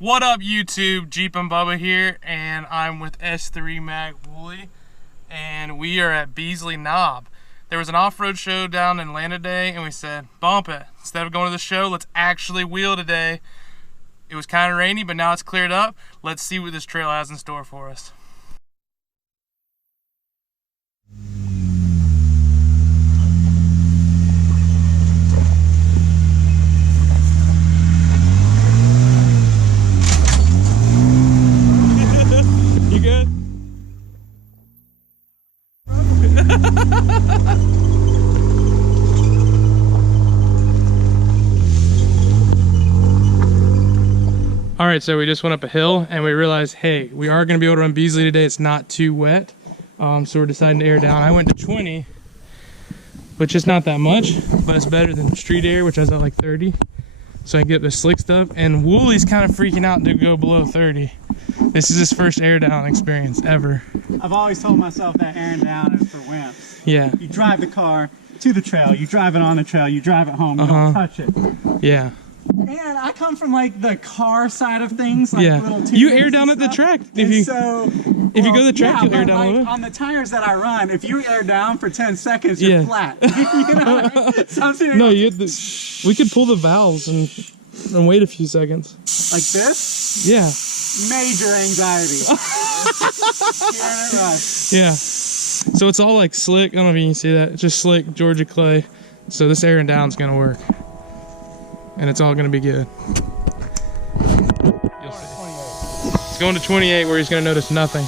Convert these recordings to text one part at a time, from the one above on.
What up, YouTube? Jeepin Bubba here, and I'm with S3 Mag Wooley, and we are at Beasley Knob. There was an off-road show down in Atlanta today, and we said, bump it. Instead of going to the show, let's actually wheel today. It was kind of rainy, but now it's cleared up. Let's see what this trail has in store for us. You good? All right, so we just went up a hill and we realized, hey, we are gonna be able to run Beasley today. It's not too wet. So we're deciding to air down. I went to 20, which is not that much, but it's better than street air, which I was at like 30. So I can get the slick stuff. And Wooley's kind of freaking out to go below 30. This is his first air down experience ever. I've always told myself that airing down is for wimps. Yeah. You drive the car to the trail, you drive it on the trail, you drive it home, you don't touch it. Yeah. And I come from like the car side of things, like Yeah. little You air down at the track. If you go to the track, you'll air down a little bit. On the tires that I run, if you air down for 10 seconds, you're flat. You know? So no, we could pull the valves and wait a few seconds. Like this? Yeah. Major anxiety. Hearing it rush. Yeah. So it's all like slick. I don't know if you can see that. It's just slick Georgia clay. So this airing down is gonna work, and it's all gonna be good. You'll see. It's going to 28 where he's gonna notice nothing.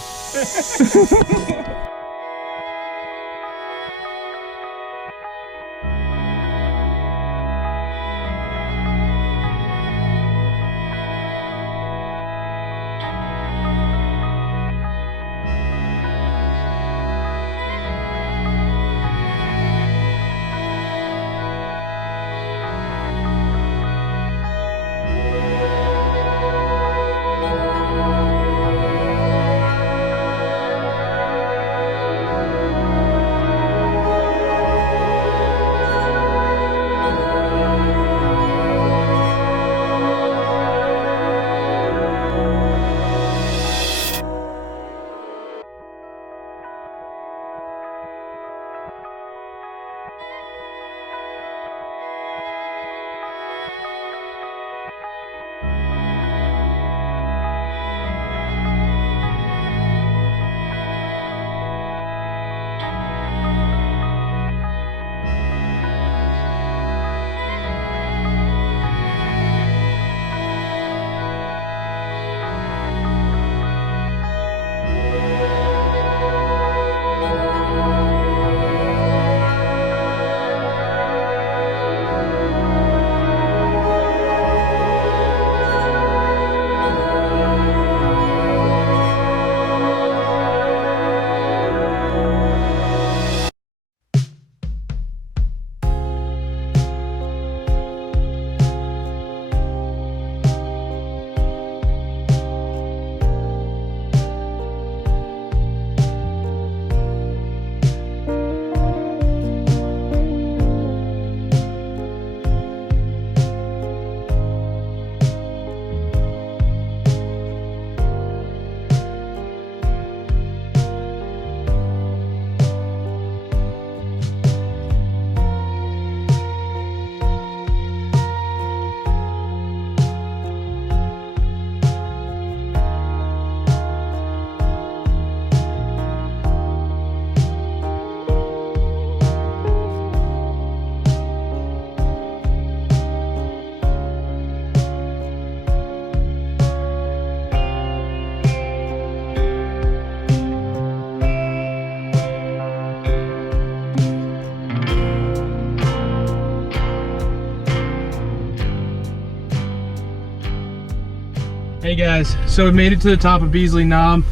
Hey guys, so we made it to the top of Beasley Knob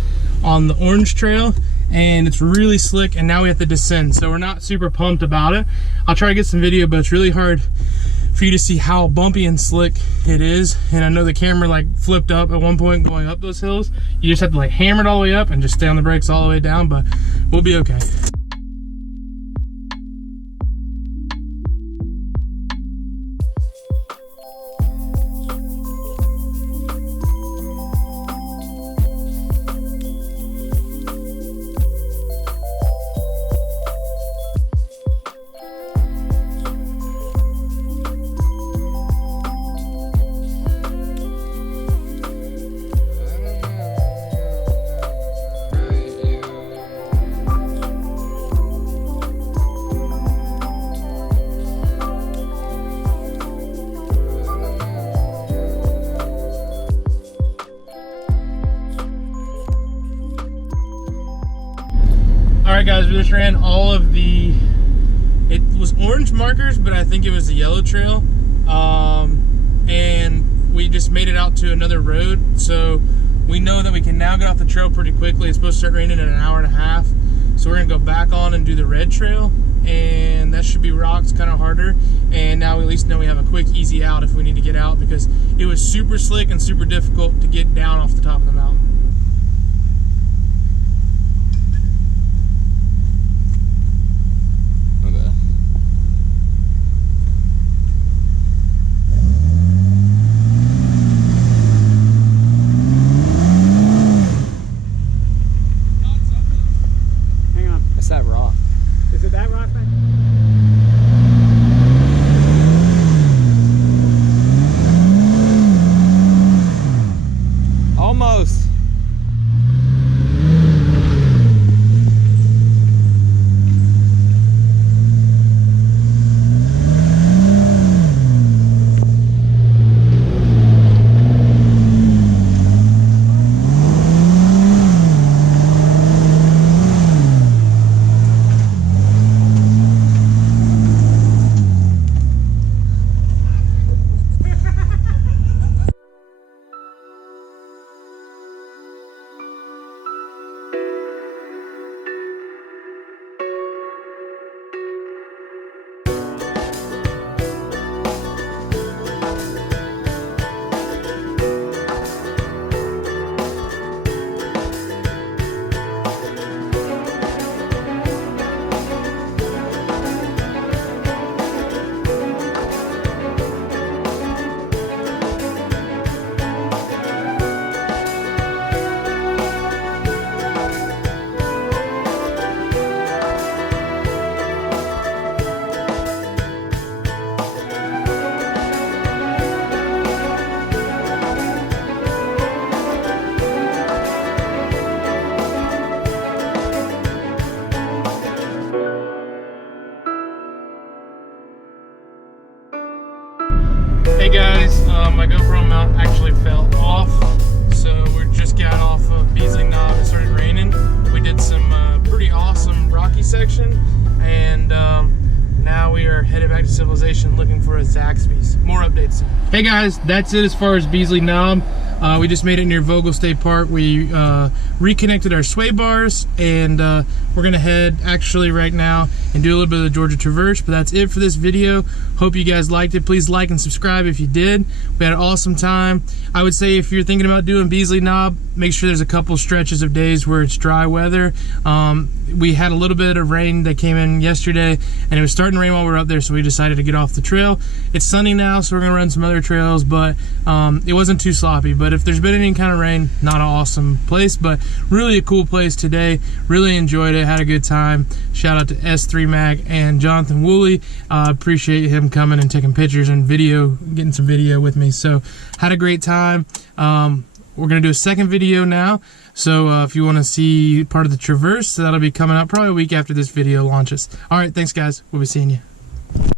on the Orange Trail, and it's really slick, and now we have to descend, so we're not super pumped about it. I'll try to get some video, but it's really hard for you to see how bumpy and slick it is. And I know the camera like flipped up at one point going up those hills. You just have to like hammer it all the way up and just stay on the brakes all the way down, but we'll be okay. just ran all of the, it was orange markers, but I think it was the yellow trail. And we just made it out to another road. So we know that we can now get off the trail pretty quickly. It's supposed to start raining in an hour and a half. So we're gonna go back on and do the red trail. And that should be rocks, kind of harder. And now we at least know we have a quick, easy out if we need to get out, because it was super slick and super difficult to get down off the top of the mountain. That rock. Is it that rock back? Almost. Hey guys, my GoPro mount actually fell off, so we're just got off of Beasley Knob. It started raining. We did some pretty awesome rocky section, and now we are headed back to civilization looking for a Zaxby's. More updates. Hey guys, that's it as far as Beasley Knob. We just made it near Vogel State Park. We reconnected our sway bars, and we're gonna head actually right now and do a little bit of the Georgia Traverse. But that's it for this video. Hope you guys liked it. Please like and subscribe if you did. We had an awesome time. I would say if you're thinking about doing Beasley Knob, make sure there's a couple stretches of days where it's dry weather. We had a little bit of rain that came in yesterday, and it was starting to rain while we were up there, so we decided to get off the trail. It's sunny now, so we're gonna run some other trails, but it wasn't too sloppy. But if there's been any kind of rain, not an awesome place, but really a cool place today. Really enjoyed it, had a good time. Shout out to S3 Mac and Jonathan Wooley. Appreciate him coming and taking pictures and video, getting some video with me. So had a great time. We're gonna do a second video now. So if you wanna see part of the Traverse, that'll be coming up probably a week after this video launches. All right, thanks guys, we'll be seeing you.